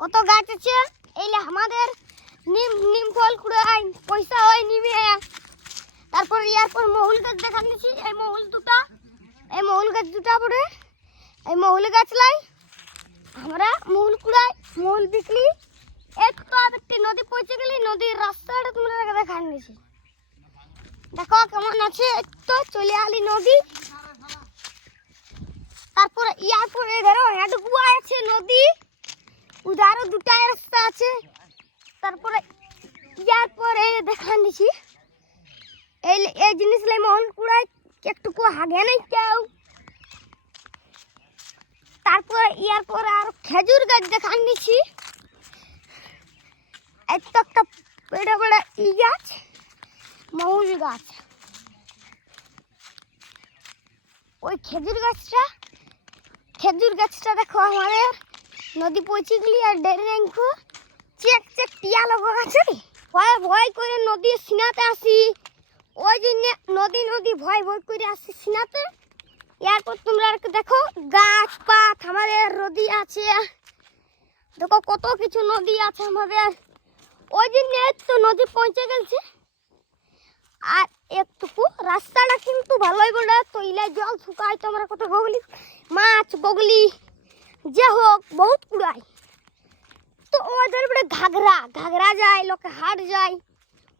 কত গাছ আছে। এইলে আমাদের নিম ফল কুড়াই পয়সা হয় নিমে। তারপর ইয়ারপর মহুল গাছ দেখান দিছি। এই মহুল গাছ দুটা পড়ে এই মহুল গাছ লাই আমরা মহুল কুড়াই মহুল বিকলি। একটু একটি নদী পৌঁছে গেলি, নদীর রাস্তাটা তোমরা দেখান দিছি। দেখো কেমন আছে, একটু চলে আলি নদী। তারপরে ইয়ারপরে ধরো হেডগুয়া আছে নদী, উধারও দুটাই রাস্তা আছে। তারপরে ইয়ারপরে দেখান দিছি এই জিনিস লাই মহল কুড়াই একটুকু হাগে নেই কেউ। তারপরে ইয়ারপরে আর খেজুর গাছ দেখান দিছি। একটা পেড়ে পেড়ে গাছ মহুল গাছ। ওই খেজুর গাছটা দেখো আমাদের নদী পৌঁছে গেলি। আর ডেরে রেখো চেক টিয়া লোক আছে ভয় করে নদীর সিনাতে আসি। ওই জন্য নদী ভয় করে আসি সিনাতে। এরপর তোমরা দেখো গাছ পাত আমাদের নদী আছে। দেখো কত কিছু নদী আছে আমাদের। ওই জন্য তো নদী পৌঁছে গেছে। আর একটুকু রাস্তাটা কিন্তু ভালোই বলে তো ইলাই জল শুকায়। তোমরা কত গগলি মাছ গগলি যে হোক বহুত কুড়াই। তো ওদের বলে ঘাগরা যায়, লোকে হাট যায়।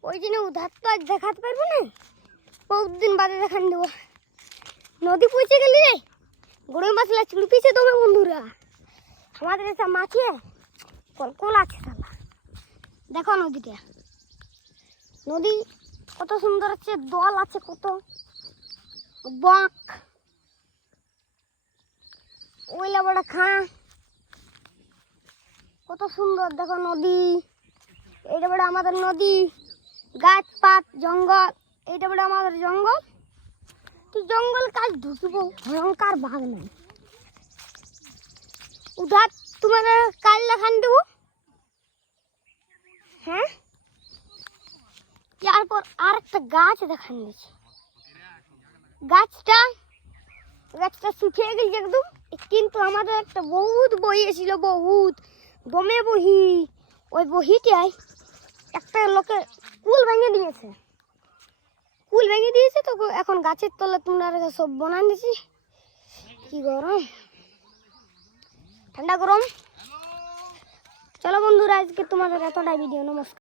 ওই জন্য উধার তো আজ দেখাতে পারবো না, বহুত দিন বাদে দেখান দেবো। নদী পৌঁছে গেলি রে, গরম মাছলা চুড়পিছে তোমরা বন্ধুরা। আমাদের একটা মাছে কলকল আছে তাহলে। দেখো নদী কত সুন্দর আছে, দল আছে কত বাঁক ওইলা বড় খা কত সুন্দর। দেখো নদী, এইটা বড় আমাদের নদী। গাছ পাত জঙ্গল, এইটা বড় আমাদের জঙ্গল। তুই জঙ্গল কাজ ঢুকবো, ভয়ঙ্কর ভাগ নেই উধার। তোমার কাল দেখান দেবো। হ্যাঁ, তারপর আর একটা গাছ দেখান দিয়েছে। গাছটা শুকিয়ে গেছে একদম। কিন্তু আমাদের একটা বহুত বই ছিল, বহুত দমে বহি। ওই বহিটাই একটা লোকে কুল ভেঙে দিয়েছে। তো এখন গাছের তলে তোমরা সব বানান দিছি। কি গরম, ঠান্ডা গরম। চলো বন্ধুরা, আজকে তোমাদের এতটাই ভিডিও। নমস্কার।